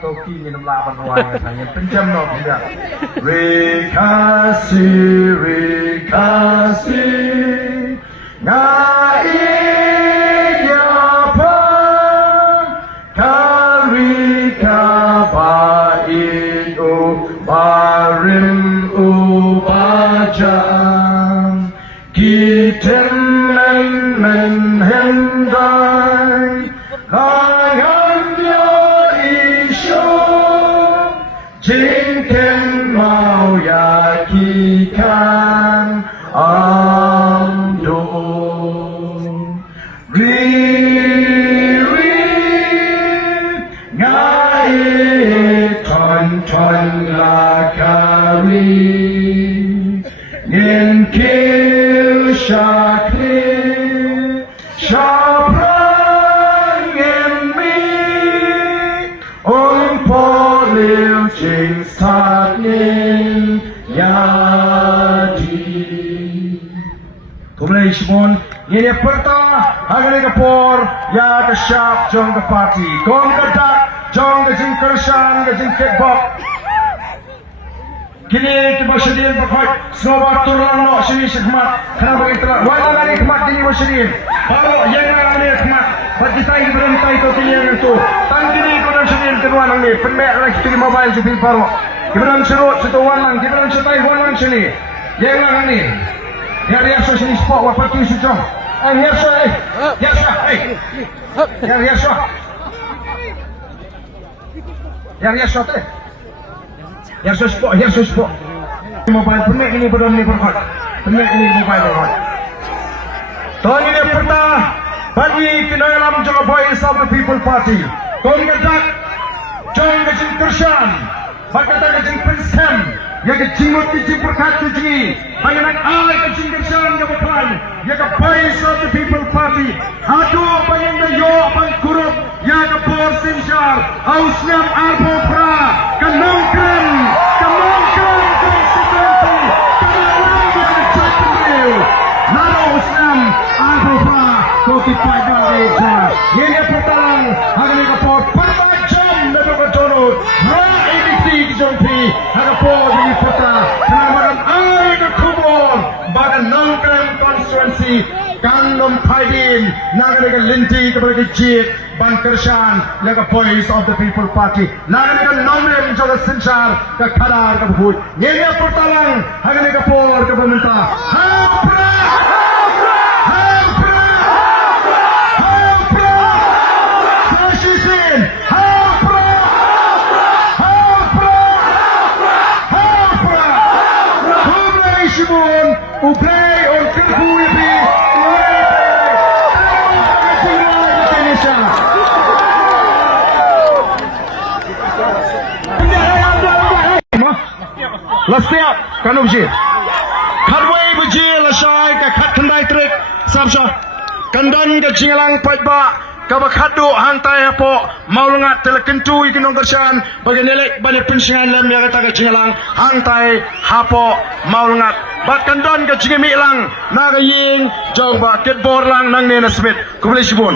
Toki minum laban ruang hanya penjam no tidak. Rekasi ngai apa kari kabai barim ubajam kita menhendai Jinken mau yakikan amdo Riri ngai ton lakari Nin kil shakli Shaprang mi Liu Jing Sakin Yadi Kumulai Shimon Ini pertama Hagani Kapor Ya ke Syap Jong ke Parti Gong ke Tak Jong ke Jing Kershan ke Jing Kekbok Kini kita bersedia berkhidmat Semua turun no sini sekhmat Kenapa kita Wala lagi khidmat ini bersedia Baru yang lagi khidmat Bagi kita ini berantai itu kini itu Tangkini ikutan sendiri kedua ini Penmek lagi sendiri mobile jadi baru Kibaran serut satu wanang Kibaran setai wanang sini Yang lagi ini Yang riasa sini sport Wapati sejam Riasa Riasa Yang riasa Yang riasa teh Yang sport Mobile penmek ini beran ini berkhid Penmek ini mobile berkhid Tahun ini pertama bagi kinalam Jawa Voice of the People Party Kong Gadak Jong Gajing Kershan Bakata Gajing Prinsem Ya Gajingut Gajing Perkat Gajing Banyanak Alay Gajing Kershan Gabapan Ya Voice of the People Party Adu Banyanda Yo Abang Kurup Ya Gabor Sinshar Ausnam Arbo Pra Kanongkran Konstituensi Kanalang Gajing Naro Ausnam Arbo Pra Koki Paiban Deja Ini pertama Hagani Kapor Perbajam Dato Keconut Ra-edisi Kijompi Hagapor Jadi Peta Kenamakan Air Kekubur Badan Nongkrem Konstituensi Kandom Paidin Naganaga Linti Kepada Kejit Ban Kershan Naga Voice of the People Party Naganaga Nomem Jaga Sinshar Kekadar Kebuhui Ini pertama Hagani Kapor Kepemerintah Hapra Uplay on Kerpuipi Lestiap Kanu Bujir Kadway Bujir Lasai Ke Kat Kendai Trik Sabsha Kandan Ke Jingalang Paitba Kabakadu hantai apa maulungat telekentu ikinong kersan bagi nelek banyak pensingan lem yang kata kecinalang hantai hapo maulungat bat kandon ke cingemi lang naga ying jauh ba ketbor lang nang nena smith kublai sibun